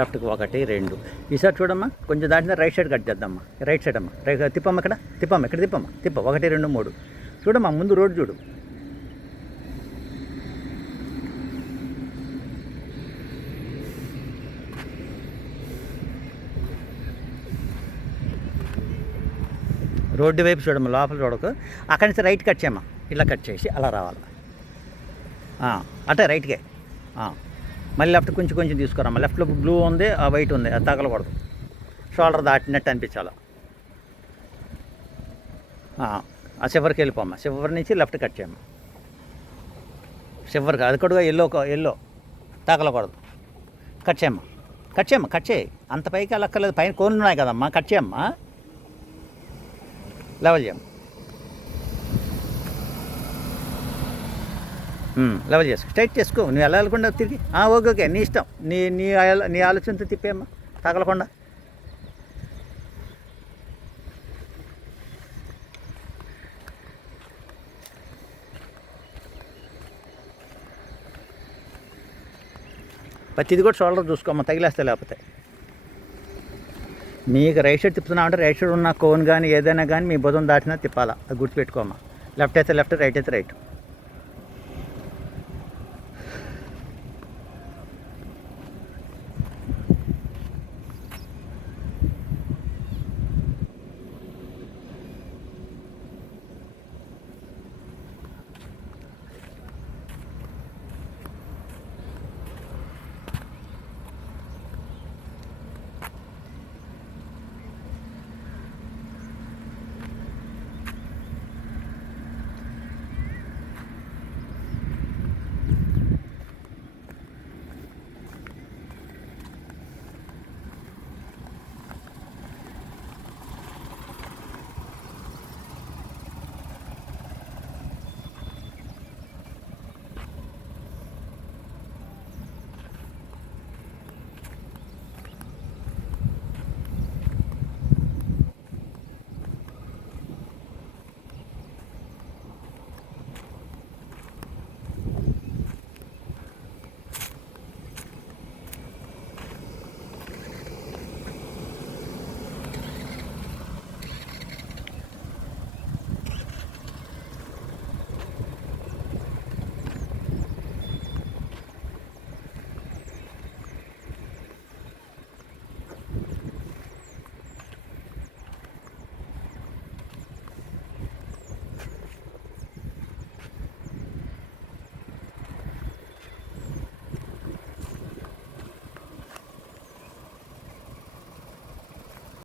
లెఫ్ట్కి 1 2. ఈసారి చూడమ్మా, కొంచెం దాటిన రైట్ సైడ్ కట్ చేద్దామ్మా. రైట్ సైడ్ అమ్మా, రైట్ తిప్పమ్మ, ఇక్కడ తిప్పమ్మ, ఇక్కడ తిప్పమ్మ, 1 2 3. చూడమ్మా, ముందు రోడ్ చూడు. రోడ్డు వైపు చూడమ్మా, లోపల చూడకు. అక్కడి నుంచి రైట్ కట్ చేయమ్మా, ఇలా కట్ చేసి అలా రావాలి. అటే రైట్కే. మళ్ళీ లెఫ్ట్ కొంచెం తీసుకురామ్మా. లెఫ్ట్లో బ్లూ ఉంది, ఆ వైట్ ఉంది, అది తగలకూడదు. షోల్డర్ దాటినట్టు అనిపించాలి. ఆ చివరికి వెళ్ళిపోమ్మా. చివరి నుంచి లెఫ్ట్ కట్ చేయమ్మా. చివరికి అది కూడా ఎల్లో తగలకూడదు. కట్ చేయమ్మా, కట్ చేయి. అంత పైకి వెళ్ళక్కర్లేదు, పైన కోన్లు ఉన్నాయి కదమ్మా, కట్ చేయమ్మా. లెవెల్ చేయమ్మా, లెవెల్ చేసుకో, స్ట్రైట్ చేసుకో. నువ్వు వెళ్ళకుండా తిరిగి ఓకే, నీ ఇష్టం, నీ ఆలోచనతో తిప్పేమ్మా, తగలకుండా. ప్రతిది కూడా షోల్డర్ చూసుకోమ్మా, తగిలేస్తే. లేకపోతే మీకు రైట్ సైడ్ తిప్పుతున్నావు అంటే రైట్ సైడ్ ఉన్న కోన్ కానీ ఏదైనా కానీ మీ భుజం దాటినా తిప్పాలా, అది గుర్తుపెట్టుకోమ్మా. లెఫ్ట్ అయితే లెఫ్ట్, రైట్ అయితే రైట్.